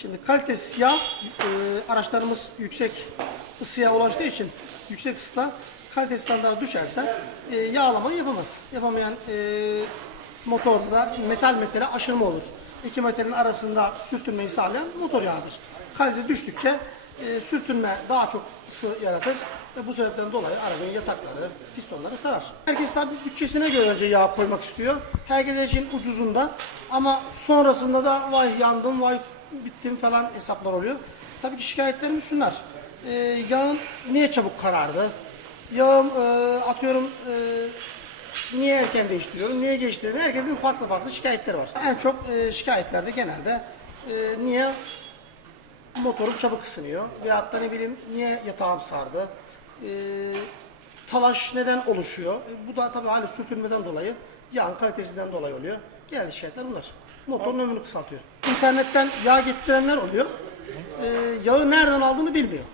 Şimdi kalitesiz yağ, e, araçlarımız yüksek ısıya ulaştığı için yüksek ısıda kalite standartı düşerse e, yağlamayı yapamaz. Yapamayan e, motorda metal metale aşırma olur. İki metalin arasında sürtünmeyi sağlayan motor yağıdır. Kalite düştükçe e, sürtünme daha çok ısı yaratır ve bu sebepten dolayı aracın yatakları, pistonları sarar. Herkes tabi bütçesine göre önce yağ koymak istiyor. Herkes için ucuzunda ama sonrasında da vay yandım, vay bittim falan hesaplar oluyor. Tabii ki şikayetlerimiz şunlar. E, yağın niye çabuk karardı? Yağım e, atıyorum e, niye erken değiştiriyorum, niye geç değiştiriyorum? Herkesin farklı farklı şikayetleri var. En çok e, şikayetlerde genelde e, niye motorum çabuk ısınıyor veyahut da ne bileyim niye yatağım sardı, e, talaş neden oluşuyor? E, bu da tabii hali sürtünmeden dolayı, yağın kalitesinden dolayı oluyor. Genelde şikayetler bunlar. Motorun ömrünü kısaltıyor. İnternetten yağ getirenler oluyor. E, yağı nereden aldığını bilmiyor.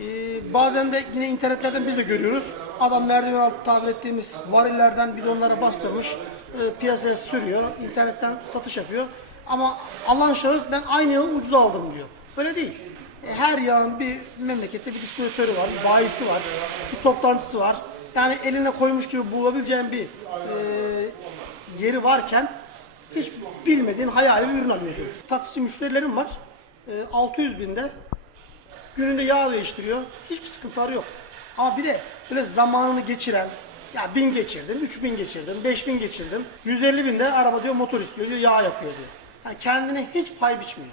Ee, bazen de yine internetlerden biz de görüyoruz. Adam merdiven altı tabir ettiğimiz varillerden bidonlara bastırmış, e, piyasaya sürüyor, internetten satış yapıyor. Ama alan şahıs ben aynı yağı ucuz aldım diyor. Böyle değil. E, Her yağın bir memlekette bir distribütörü var, bir bayisi var, bir toplantısı var. Yani eline koymuş gibi bulabileceğin bir e, yeri varken bilmediğin hayali bir ürün alıyorsun. Taksici müşterilerim var. E, 600 binde Gününde yağ değiştiriyor. Hiçbir sıkıntıları yok. Ama bir de böyle zamanını geçiren, ya bin geçirdim, üç bin geçirdim, beş bin geçirdim. 150 binde araba diyor motor istiyor diyor, yağ yapıyor diyor. Yani kendine hiç pay biçmiyor.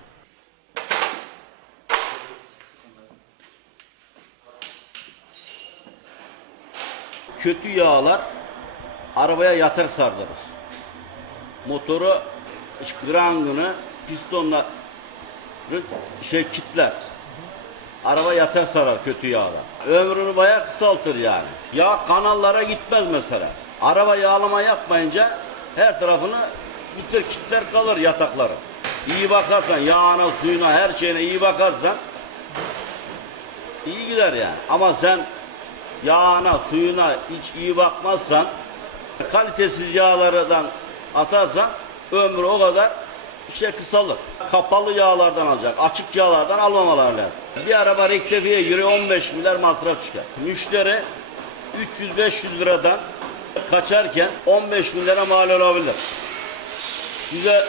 kötü yağlar arabaya yatak sardırır. Motoru grangını pistonla şey kitler. Araba yatak sarar kötü yağlar. Ömrünü bayağı kısaltır yani. Yağ kanallara gitmez mesela. Araba yağlama yapmayınca her tarafını bitir kitler kalır yatakları. İyi bakarsan yağına, suyuna, her şeyine iyi bakarsan iyi gider yani. Ama sen yağına, suyuna hiç iyi bakmazsan, kalitesiz yağlardan atarsan ömrü o kadar şey kısalır. Kapalı yağlardan alacak, açık yağlardan almamalar lazım. Bir araba rektifiye göre 15 milyar masraf çıkar. Müşteri 300-500 liradan kaçarken 15 bin mal olabilir. Size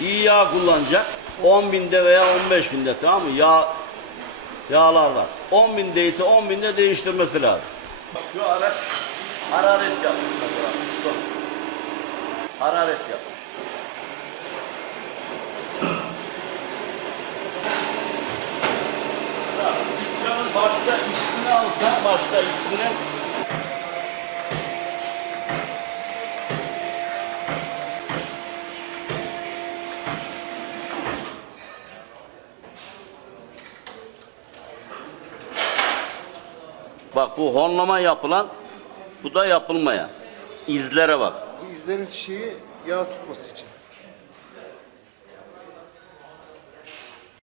iyi yağ kullanacak 10 binde veya 15 binde tamam mı? Yağ yağlar var. 10 bindeyse 10 binde değiştirmesi lazım. Şu araç hararet yapmış. Hararet yapmış. Başta üstüne alsan başta üstüne Bak bu honlama yapılan, bu da yapılmayan. İzlere bak. İzlerin şeyi yağ tutması için.